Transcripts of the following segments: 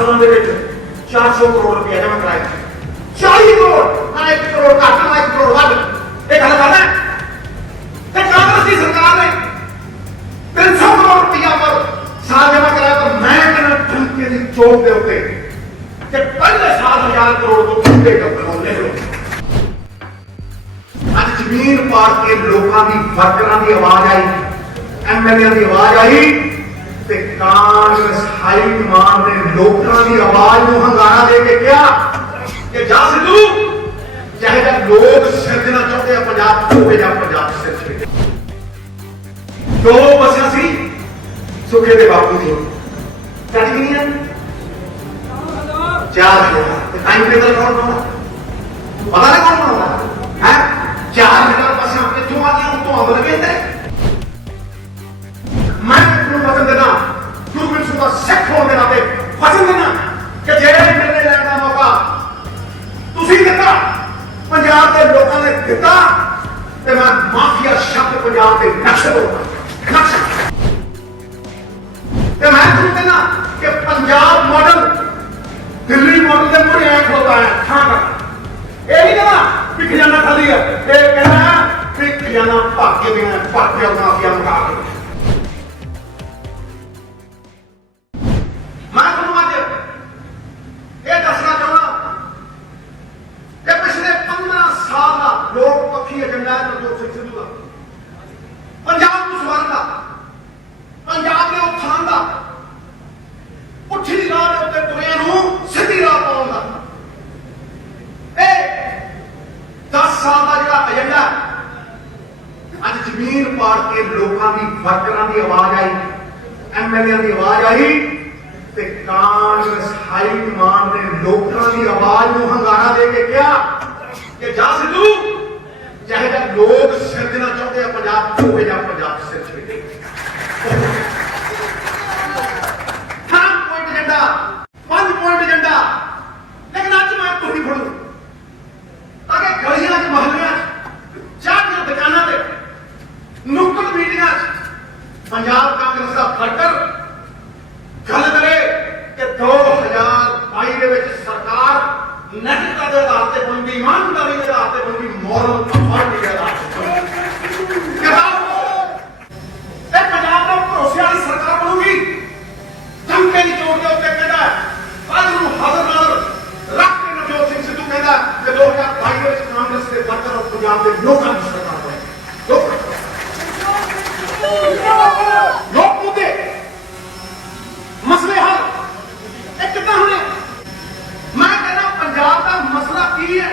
सालों के 400 करोड़ रुपया जमा कराया 40 करोड़ ना 1 करोड़ घट ना 1 करोड़ वध ये गल करना कांग्रेस की सरकार ने 300 करोड़ रुपया पर साल जमा कराया तो मैं कहना धमके की चौक के उत्ते कि पहले साल 1000 करोड़ को छूटे बोलने लो आज जमीन पार के लोगों की वर्करां की आवाज आई एमएलए की आवाज आई ते कांग्रेस हाई कमान ने लोगों की आवाज को हंगारा दे के क्या कि जा सिद्धू चाहे जब लोग सिर देना चाहते हैं पंजाब को या पंजाब सिर छेड़े दो बसा सी सुखे दे बापू जी कट गई है 4000 टाइम टेबल कौन बनाना पता नहीं कौन बनाना है 4000 बसा कितों आ गया तो अब लगे थे मैं वचन देना गुरबिंद सिंह का सिख होने के नाते वचन देना कि जेड़े मेरे लैंड का मौका तुसी दिता पंजाब के लोगों ने दिता ते मैं माफिया शब्द पंजाब के नक्शे बोलूंगा नक्शा ते मैं तुम कहना कि पंजाब मॉडल दिल्ली मॉडल के मुड़े ऐ खलोता है खां का ये नहीं कहना कि खजाना खाली है ये कहना कि खजाना भाग्य देना भाग्य और माफिया मुका के जमीन पार के लोगों की वर्करां की आवाज आई एमएलए की आवाज आई ते कांग्रेस हाई कमान ने लोगों की आवाज को हंगारा दे के क्या कि जा सिद्धू चाहे जब लोग सिर देना चाहते हैं पंजाब को या पंजाब सिर छेड़े 5 पॉइंट एजेंडा 5 पॉइंट एजेंडा लेकिन आज मैं तुरी फड़ू ताकि गलियां मोहल्लियां चाह दी दुकाना पे नुक्कड़ मीटिंगां पंजाब कांग्रेस का फर्कर गल करे कि 2022 के विच सरकार नैतिकता के आधार पर बनगी ईमानदारी के आधार पर बनगी मॉरल अथॉरिटी के आधार पर पंजाब का भरोसे वाली सरकार बनूगी धमके की चोट के उत्ते कहता अज नूं हाज़र नाज़र रख के नवजोत सिंह सिद्धू कहता कि 2022 में कांग्रेस के वर्कर और पंजाब के लोगों की सरकार बनेगी लोग मुद्दे मसले हल एक कितना होने मैं कहना पंजाब का मसला की है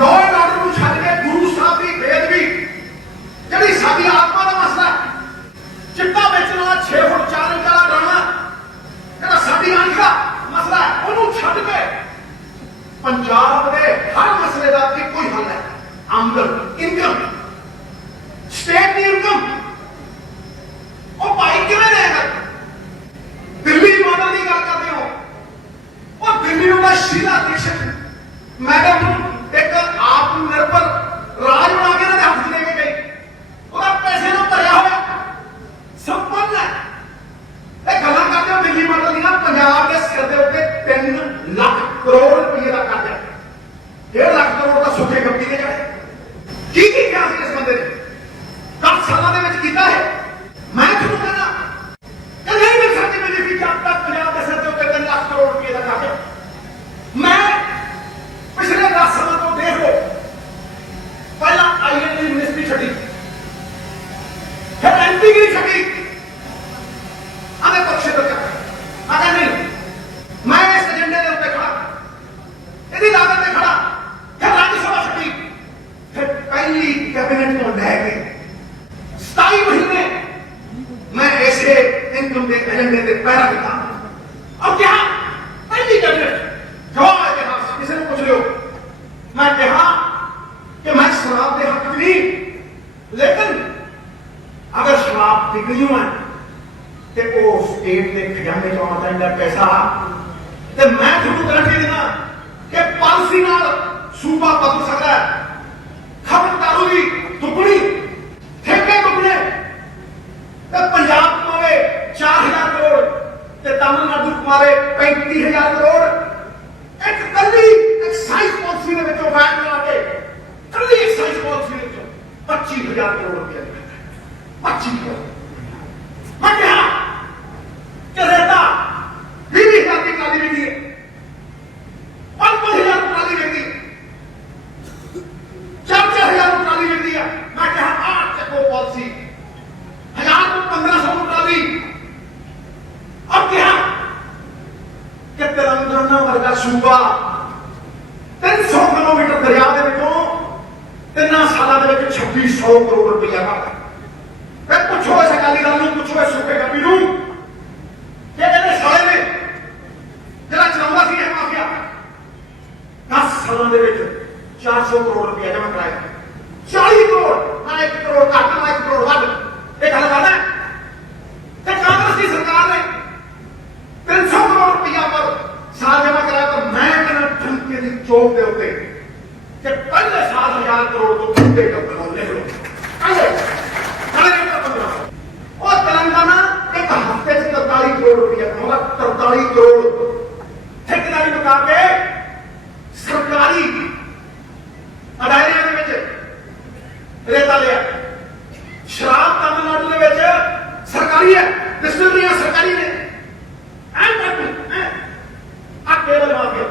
लॉ एंड ऑर्डर को छड़ के गुरु साहब की बेदबी जी साडी आत्मा का मसला चिट्टा बेचने वाला 6 फुट 4 इंच वाला ड्रामा कहना साडी आंख का मसला है उन्होंने छड़ के पंजाब के हर मसले का कोई हल है आमदन इनकम स्टेट की इनकम ਉਹ ਭਾਈ ਕਿਵੇਂ ਦੇਗਾ ਦਿੱਲੀ ਮਾਡਲ ਦੀ ਗੱਲ ਕਰਦੇ ਹੋ ਉਹ ਦਿੱਲੀ ਨੂੰ ਦਾ ਸ਼ੀਲਾ ਦੀਕਸ਼ਿਤ ਮੈਡਮ ਨੂੰ ਇੱਕ ਆਪ ਨਿਰਭਰ ਰਾਜ ਬਣਾ ਕੇ ਇਹਨਾਂ ਦੇ ਹੱਥ ਦੇ ਕੇ ਗਈ ਉਹਦਾ ਪੈਸੇ ਨਾਲ ਭਰਿਆ ਹੋਇਆ ਸੰਪੰਨ ਹੈ ਇਹ ਗੱਲਾਂ ਕਰਦੇ ਹੋ ਦਿੱਲੀ ਮਾਡਲ ਦੀਆਂ ਪੰਜਾਬ ਦੇ ਸਿਰ ਦੇ ਉੱਤੇ 3 ਲੱਖ ਕਰੋੜ ਰੁਪਏ ਦਾ ਕਰਜ਼ਾ 1.5 ਲੱਖ ਕਰੋੜ ਦਾ ਸੁੱਕੇ ਗੱਪੀ ਦੇ ਜਾਏ ਕੀ ਕਿਹਾ ਸੀ ਇਸ ਬੰਦੇ ਨੇ 10 ਸਾਲਾਂ ਦੇ ਵਿੱਚ ਕੀਤਾ ਹੈ मैं तुम्हें कहना कि नहीं मिल सकती बीजेपी की अब तक पंजाब के सिर के 3 लाख करोड़ रुपए का कर्जा मैं पिछले 10 सालों को देख लो पहला आईएनटी मिनिस्ट्री छड़ी फिर एमपी की छड़ी हमें पक्ष अगर नहीं मैं इस एजेंडे के उत्ते खड़ा यदि लागत पे खड़ा फिर राज्यसभा छड़ी फिर पहली कैबिनेट को लैके 27 महीने मैं ऐसे इनकम के एजेंडे पे पैरा दिखा और क्या पहली कैबिनेट जो इतिहास किसी ने पूछ लो मैं कहा कि मैं शराब दे हक नहीं लेकिन अगर शराब बिक गई है तो वो स्टेट के खजाने चो आना चाहिए पैसा तो मैं थोड़ी गारंटी देना कि पॉलिसी नाल सूबा बदल सकता है खपत दारू की दुगनी ठेके दुगने पंजाब में 4000 करोड़ ਤੇ ਤਮਿਲਨਾਡੂ ਕਮਾਵੇ 35,000 ਕਰੋੜ। ਇੱਕ ਕੱਲੀ ਐਕਸਾਈਜ਼ ਪਾਲਿਸੀ ਦੇ ਵਿੱਚੋਂ ਵੈਟ ਲਾ ਕੇ ਕੱਲੀ ਐਕਸਾਈਜ਼ ਪਾਲਿਸੀ ਦੇ ਵਿੱਚੋਂ 25,000 ਕਰੋੜ ਰੁਪਏ 25 ਕਰੋੜ। ਮੈਂ ਕਿਹਾ ਕਿ ਰੇਤਾ 20,000 ਦੀ ਟਰਾਲੀ ਵਿਕਦੀ ਹੈ, 5,000 ਟਰਾਲੀ ਵਿਕਦੀ, 4,000 ਟਰਾਲੀ ਵਿਕਦੀ ਹੈ। ਮੈਂ ਕਿਹਾ ਆਹ ਚੱਕੋ ਪਾਲਿਸੀ 1000 ਤੋਂ 1500 ਟਰਾਲੀ। ਔਰ ਕਿਹਾ ਕਿ ਤੇਲੰਗਾਨਾ ਵਰਗਾ ਸੂਬਾ 300 ਕਿਲੋਮੀਟਰ ਦਰਿਆ ਦੇ ਵਿੱਚੋਂ 3 ਸਾਲਾਂ ਦੇ ਵਿੱਚ 2600 ਕਰੋੜ ਰੁਪਇਆ ਕਰਦਾ। ਫਿਰ ਪੁੱਛੋ ਇਸ ਅਕਾਲੀ ਦਲ ਨੂੰ, ਪੁੱਛੋ ਇਸ ਸੂਬੇ ਕਵੀ ਨੂੰ ਕਿ ਇਹਦੇ ਸਾਲੇ ਨੇ ਜਿਹੜਾ ਚਲਾਉਂਦਾ ਸੀ ਇਹ ਮਾਫੀਆ 10 ਸਾਲਾਂ ਦੇ ਵਿੱਚ 400 ਕਰੋੜ ਰੁਪਇਆ ਜਮ੍ਹਾਂ ਕਰਾਇਆ। 40 ਕਰੋੜ, ਨਾ 1 ਕਰੋੜ ਘੱਟ ਨਾ 1 ਕਰੋੜ ਵੱਧ। ਇਹ ਗੱਲ ਕਰਦਾ ਤੇ ਕਾਂਗਰਸ ਦੀ ਸਰਕਾਰ ਨੇ 300 ਕਰੋੜ ਰੁਪਇਆ ਪਰ ਸਾਲ ਜਮ੍ਹਾਂ ਕਰਾਇਆ। ਤਾਂ ਮੈਂ ਕਹਿੰਦਾ ਠੰਕੇ ਦੀ ਚੌਕ ਦੇ ਉੱਤੇ ਕਿ ਪਹਿਲੇ ਸਾਲ 1000 ਕਰੋੜ ਤੋਂ ਉੱਤੇ ਟੱਪਣਾ ਲੈ ਲਓ। ਉਹ ਤੇਲੰਗਾਨਾ ਇੱਕ ਹਫ਼ਤੇ 'ਚ 43 ਕਰੋੜ ਰੁਪਇਆ ਕਮਾਉਂਦਾ। 43 ਕਰੋੜ ਠੇਕੇਦਾਰੀ ਮੁਕਾ ਕੇ ਸਰਕਾਰੀ ਅਦਾਰਿਆਂ ਦੇ ਵਿੱਚ ਰੇਤਾ ਲਿਆ। ਸ਼ਰਾਬ ਤਮਿਲਨਾਡੂ ਦੇ ਵਿੱਚ ਸਰਕਾਰੀ ਹੈ, ਡਿਸਟਿਲਰੀਆਂ ਸਰਕਾਰੀ ਨੇ। ਆ ਕੇਵਲ ਮਾਫੀਆ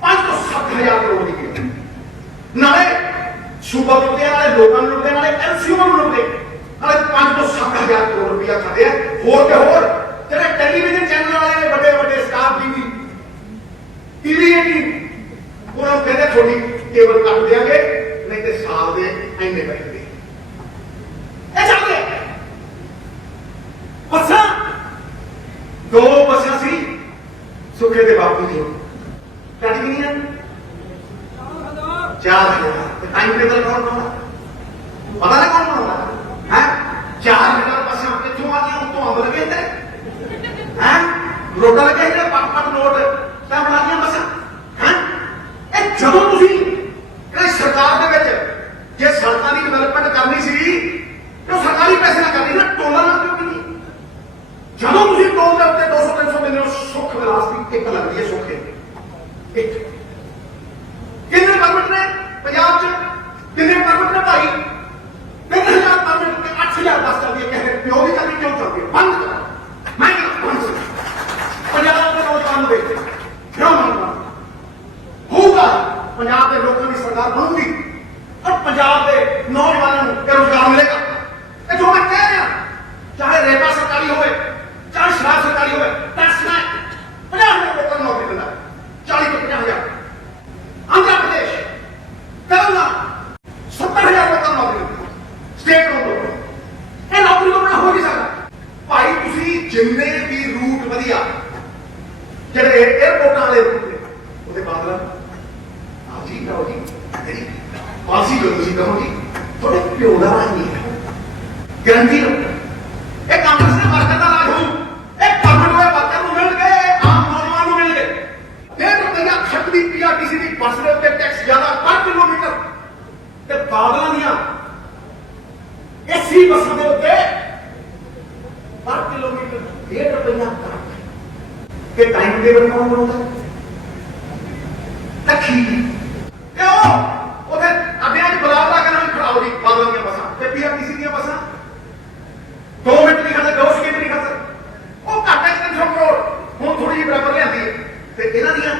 5 ਤੋਂ 7,000 ਕਰੋੜ ਦੀ ਕੀਮਤ। ਨਾਲੇ ਸੂਬਾ ਲੁੱਟਦੇ, ਨਾਲੇ ਲੋਕਾਂ ਨੂੰ ਲੁੱਟਦੇ, ਨਾਲੇ ਐਲਸੀਓ ਨੂੰ ਲੁੱਟਦੇ, ਨਾਲੇ 5 ਤੋਂ 7,000 ਕਰੋੜ ਰੁਪਇਆ ਖਾਦੇ ਆ। ਹੋਰ ਤੇ ਹੋਰ ਜਿਹੜੇ ਟੈਲੀਵਿਜ਼ਨ ਚੈਨਲ ਵਾਲੇ ਨੇ ਵੱਡੇ ਵੱਡੇ ਸਟਾਰ ਟੀਵੀ 18 ਉਹਨਾਂ ਨੂੰ ਕਹਿੰਦੇ ਤੁਹਾਡੀ ਕੇਬਲ ਕੱਟ ਦਿਆਂਗੇ, ਨਹੀਂ ਤੇ ਸਾਲ ਦੇ ਇੰਨੇ ਪੈਸੇ ਦੇ। ਇਹ ਚੱਲਦੇ ਬੱਸਾਂ 2 ਬੱਸਾਂ ਸੀ ਸੁਖੇ ਦੇ ਬਾਪੂ ਦੀ ਕੱਟ ਗਈਆਂ 4,000। ਤੇ ਟਾਈਮ ਟੇਬਲ ਕੌਣ ਬਣਾਉਂਦਾ? ਪਤਾ ਨਹੀਂ ਕੌਣ ਬਣਾਉਂਦਾ ਹੈ। 4,000 ਬੱਸਾਂ ਕਿੱਥੋਂ ਆ ਗਈਆਂ? ਉੱਤੋਂ ਅੰਬ ਲੱਗੇ ਤੇ ਹੈ ਨੋਟਾਂ ਲੱਗੇ ਜਿਹੜੇ 5-5 ਨੋਟ ਤਾਂ ਬਣਾ ਦੀਆਂ ਬੱਸਾਂ ਹੈ। ਇਹ ਜਦੋਂ ਤੁਸੀਂ ਕਿਹੜੀ ਸਰਕਾਰ ਦੇ ਵਿੱਚ ਜੇ ਸੜਕਾਂ ਦੀ ਡਿਵੈਲਪਮੈਂਟ ਕਰਨੀ ਸੀ ਤੇ ਉਹ ਸਰਕਾਰੀ ਪੈਸੇ ਨਾਲ ਕਰਨੀ ਨਾ, ਟੋਲਾਂ ਨਾਲ ਕਿਉਂ ਨਹੀਂ? ਜਦੋਂ ਤੁਸੀਂ ਟੋਲ ਦੇ ਉੱਤੇ 200-300 ਦਿੰਦੇ ਹੋ, ਸੁੱਖ ਵਿਲਾਸ ਦੀ ਇੱਕ ਲੱਗਦੀ ਹੈ। ਸੁੱਖ ਇੱਕ ਕਿੰਨੇ ਪਰਮਿਟ ਨੇ ਪੰਜਾਬ 'ਚ? ਕਿੰਨੇ ਪਰਮਿਟ ਨੇ ਭਾਈ? 3,000 ਪਰਮਿਟ ਤੇ 8,000 ਬੱਸ ਚੱਲਦੀ ਹੈ। ਕਹਿੰਦੇ ਪਿਓ ਦੀ ਚੱਲਦੀ, ਕਿਉਂ ਚੱਲਦੀ ਹੈ? ਬੰਦ ਕਰੋ। ਮੈਂ ਕਹਿੰਦਾ ਬੰਦ ਕਰੋ। ਪੰਜਾਬ ਦੇ ਨੌਜਵਾਨ ਨੂੰ ਦੇਖਦੇ ਕਿਉਂ ਮੰਨਦਾ ਹੋਊਗਾ? ਪੰਜਾਬ ਦੇ ਲੋਕਾਂ ਦੀ ਸਰਕਾਰ ਬਣੂਗੀ ਔਰ ਪੰਜਾਬ ਦੇ ਨੌਜਵਾਨਾਂ ਨੂੰ ਰੁਜ਼ਗਾਰ ਮਿਲੇਗਾ। ਇਹ ਜੋ ਮੈਂ ਕਹਿ ਰਿਹਾ, ਚਾਹੇ ਰੇਤਾ ਸਰਕਾਰੀ ਹੋਵੇ, ਚਾਹੇ ਸ਼ਰਾਬ ਸਰਕਾਰੀ ਹੋਵੇ, ਟੈਕਸ ਨਾ 50,000 ਲੋਕਾਂ ਨੂੰ ਨੌਕਰੀ ਦਿੰਦਾ, 40 ਤੋਂ 50,000। ਆਂਧਰਾ ਪ੍ਰਦੇਸ਼ ਕਰਨਾ 70,000 ਲੋਕਾਂ ਨੂੰ ਨੌਕਰੀ ਦਿੰਦਾ, ਸਟੇਟ ਨੂੰ। ਇਹ ਨੌਕਰੀ ਤੋਂ ਬਿਨਾਂ ਹੋ ਨਹੀਂ ਸਕਦਾ। ਭਾਈ ਤੁਸੀਂ ਜਿੰਨੇ ਵੀ ਰੂਟ ਵਧੀਆ ਜਿਹੜੇ 에어ਪੋਰਟਾਂ ਵਾਲੇ ਰੂਟ ਨੇ ਉਹਦੇ ਬਾਦਲ ਆਓ ਜੀ, ਕਹੋ ਜੀ ਮੇਰੀ ਪਾਲਿਸੀ ਕਰੋ, ਤੁਸੀਂ ਕਹੋ ਜੀ ਤੁਹਾਡੇ ਪਿਓ ਦਾ ਰਾਜ ਨਹੀਂ ਹੈ, ਗਰੰਟੀ ਲਓ। ਇਹ ਕਾਂਗਰਸ ਦੇ ਵਰਕਰ ਦਾ ਰਾਜ ਹੋਊ। ਇਹ ਪਰਮਿਟ ਹੋਏ ਵਰਕਰ ਨੂੰ ਮਿਲ ਗਏ, ਆਮ ਨੌਜਵਾਨ ਨੂੰ ਮਿਲ ਗਏ। 1.5 ਰੁਪਇਆ ਖਰਚ ਦੀ ਪੀਆਰਟੀਸੀ ਦੀ ਬੱਸ ਦੇ ਉੱਤੇ ਟੈਕਸ ਜ਼ਿਆਦਾ ਪਰ ਕਿਲੋਮੀਟਰ ਤੇ ਬਾਦਲਾਂ ਦੀਆਂ ਏਸੀ ਬੱਸਾਂ ਦੇ ਉੱਤੇ ਪਰ ਕਿਲੋਮੀਟਰ 1.5 ਰੁਪਇਆ ਘੱਟ। ਤੇ ਟਾਈਮ ਟੇਬਲ ਕੌਣ ਬਣਾਉਂਦਾ? ਲੱਖੀ ਕਿਉਂ ਉਹਦੇ ਅੱਡਿਆਂ 'ਚ ਬਲਾਬਲਾ ਕਰਨਾ ਖੜਾਓ ਜੀ ਬਾਦਲਾਂ ਦੀਆਂ ਬੱਸਾਂ ਤੇ ਪੀਆਰਟੀਸੀ ਦੀਆਂ ਬੱਸਾਂ 2 ਮਿੰਟ ਨਹੀਂ ਖਾਂਦੇ, 2 ਸਕਿੰਟ ਨਹੀਂ ਖਾਂਦੇ। ਉਹ ਘੱਟ ਹੈ 300 ਕਰੋੜ, ਹੁਣ ਥੋੜੀ ਜਿਹੀ ਬਰਾਬਰ ਲਿਆਂਦੀ ਹੈ। ਤੇ ਇਹਨਾਂ ਦੀਆਂ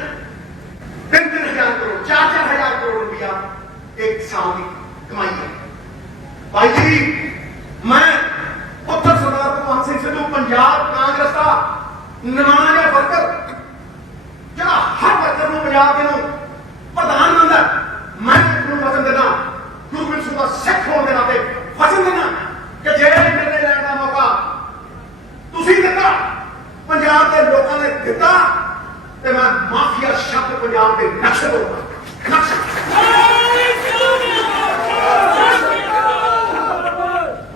3-3,000 ਕਰੋੜ, 4-4,000 ਕਰੋੜ ਰੁਪਇਆ ਇੱਕ ਸਾਲ ਦੀ ਕਮਾਈ ਹੈ। ਭਾਈ ਜੀ ਮੈਂ ਉੱਤਰ ਸਰਦਾਰ ਭਗਵੰਤ ਸਿੰਘ ਸਿੱਧੂ ਪੰਜਾਬ ਕਾਂਗਰਸ ਦਾ ਨੁਮਾਇੰਦਾ ਵਰਕਰ ਜਿਹੜਾ ਹਰ ਵਰਕਰ ਨੂੰ ਪੰਜਾਬ ਦੇ ਨੂੰ ਪ੍ਰਧਾਨ ਮੰਨਦਾ, ਮੈਂ ਤੁਹਾਨੂੰ ਵਚਨ ਦੇਣਾ, ਗੁਰਮੁਖ ਸਿੰਘ ਦਾ ਸਿੱਖ ਹੋਣ ਦੇ ਨਾਤੇ ਵਚਨ ਦੇਣਾ ਕਿ ਜੇ ਨਿਰਣੇ ਲੈਣ ਦਾ ਮੌਕਾ ਤੁਸੀਂ ਦਿੱਤਾ, ਪੰਜਾਬ ਦੇ ਲੋਕਾਂ ਨੇ ਦਿੱਤਾ, ਤੇ ਮੈਂ ਮਾਫੀਆ ਸ਼ਬਦ ਪੰਜਾਬ ਦੇ ਨਕਸ਼ੇ ਤੋਂ ਨਕਸ਼ਾ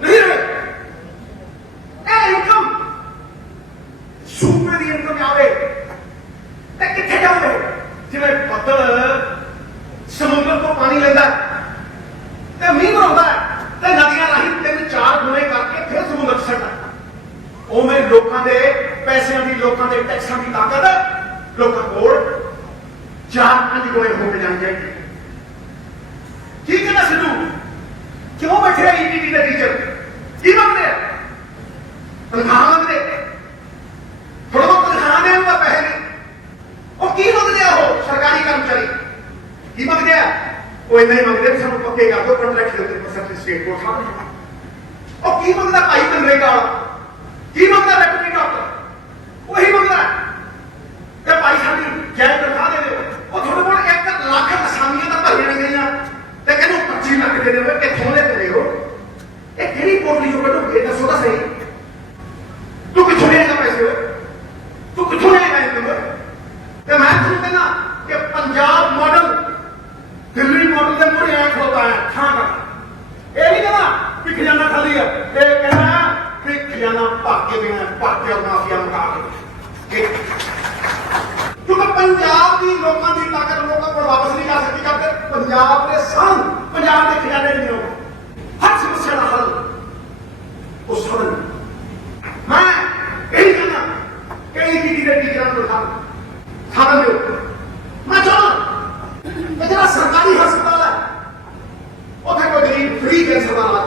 ਨਹੀਂ ਰਹੇ। ਇਹ ਇਨਕਮ ਸੂਬੇ ਦੀ ਇਨਕਮ ਆਵੇ ਤੇ ਕਿੱਥੇ ਜਾਵੇ? ਜਿਵੇਂ ਬੱਦਲ ਸਮੁੰਦਰ ਤੋਂ ਪਾਣੀ ਲੈਂਦਾ ਤੇ ਮੀਂਹ ਬਣਾਉਂਦਾ ਤੇ ਨਦੀਆਂ ਰਾਹੀਂ 3-4 ਗੁਣੇ ਕਰਕੇ ਫਿਰ ਸਮੁੰਦਰ 'ਚ ਛੱਡਦਾ, ਉਵੇਂ ਲੋਕਾਂ ਦੇ ਪੈਸਿਆਂ ਦੀ, ਲੋਕਾਂ 4-5 गोले होके जाने चाहिए। ठीक है ना सिद्धू? क्यों बैठे हैं ईपीटी के टीचर? की मंगते हैं? तनख्वाह मंगते, थोड़ा बहुत तनख्वाह देने का पहले और की मंगते हो सरकारी कर्मचारी की मंगते हैं? कोई नहीं मंगते, सब पक्के कर दो कॉन्ट्रैक्ट देते परसेंट स्टेट को साथ और की मंगता भाई मनरेगा की मंगता वेटरनरी डॉक्टर वही मंगता कि भाई साडी जय तनख्वाह दे दो और थोड़े बहुत 1 लाख असामियां तो भरियां नहीं गईयां ते कहनो 25 लाख दे दो किथों ले दे हो ये केड़ी पोटली जो कढोगे दसो तो सही तू किथों लेगा पैसे तू किथों लेगा इनको ते मैं तुम कहना कि पंजाब मॉडल दिल्ली मॉडल के मुड़े ऐ खलोता है ठां का ये नहीं कहना कि खजाना खाली है ये कहना कि खजाना भागे बिना भागे और माफिया मुका के क्योंकि पंजाब की लोगों की ताकत लोगों को वापस नहीं जा सकती करते पंजाब के सन पंजाब के खजाने नहीं हो हर समस्या का हल उस हल मैं यही कहना कई टीचर को साधन दो मैं चाहूँ जरा सरकारी अस्पताल है उसे कोई गरीब फ्री कैंसर वाला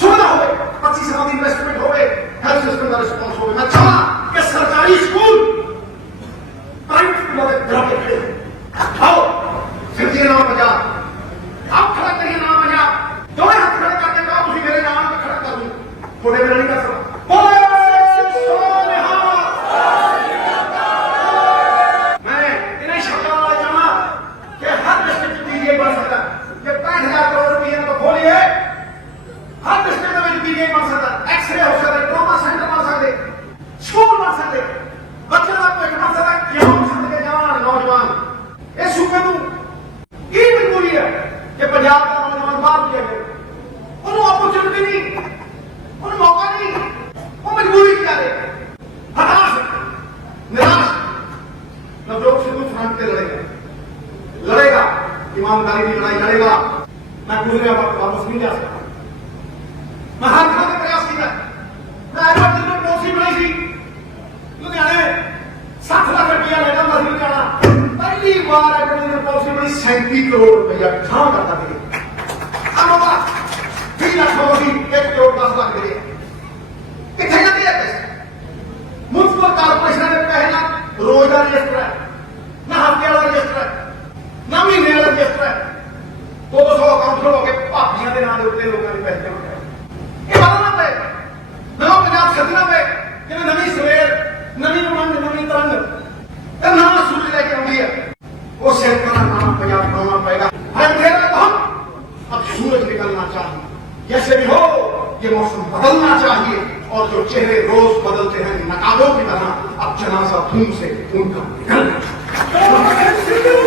सुविधा हो 25 साल की इन्वेस्टमेंट हो हेल्थ सिस्टम का रिस्पॉन्स हो मैं चाहूँ कि सरकारी स्कूल प्राइवेट स्कूलों में ग्राम खड़े आओ सिर्फ नाम पंजाब आप खड़ा करिए नाम पंजाब दोनों हाथ खड़े करके कहा तुम मेरे नाम पर खड़ा कर दूं थोड़े मेरा नहीं कर सकता मैं इन्हें शब्दों वाले चाहना कि हर डिस्ट्रिक्ट पीजीआई बन सकता है कि 65,000 करोड़ रुपये तो खोलिए हर डिस्ट्रिक्ट में पीजीआई बन सकता है एक्सरे हो सकता है ट्रॉमा सेंटर बन सकते स्कूल बन सकते बच्चों का पेट बन सकता है क्यों सकते जवान नौजवान ये सूबे को की मजबूरी है कि पंजाब का नौजवान बाहर किया गया उन्होंने अपॉर्चुनिटी नहीं उन्हें मौका नहीं वो मजबूरी क्या है हताश निराश नवजोत सिद्धू फ्रंट पे लड़ेगा ईमानदारी की लड़ाई लड़ेगा मैं गुजरे वापस नहीं जा सकता मैं हर खाने प्रयास किया मैं एक बार दिन में पॉलिसी बनाई थी लुधियाने 60 लाख रुपया लेना मर लुधियाना पहली बार एक पॉलिसी बनी 37 करोड़ रुपया कहां करता थे अनोखा 3 लाख पॉलिसी 1 करोड़ 10 लाख दे कितने का दिया पैसे म्युनिसिपल कारपोरेशन ने पहला रोज का रजिस्टर है ना हफ्ते वाला रजिस्टर है ना महीने वाला रजिस्टर है 200 अकाउंट हो गए भापियां के नाम उत्ते लोगों ने पैसे ये बदलना पे नवा पंजाब सदना पे जिवें नवी सवेर नवी उमंग नवी तरंग ते नवा सूरज लेके आउंदी है वो सिर का नाम पंजाब बनाना पड़ेगा अंधेरा बहुत अब सूरज निकलना चाहिए जैसे भी हो ये मौसम बदलना चाहिए और जो चेहरे रोज बदलते हैं नकाबों की तरह अब जनाजा धूम से उनका निकलना चाहिए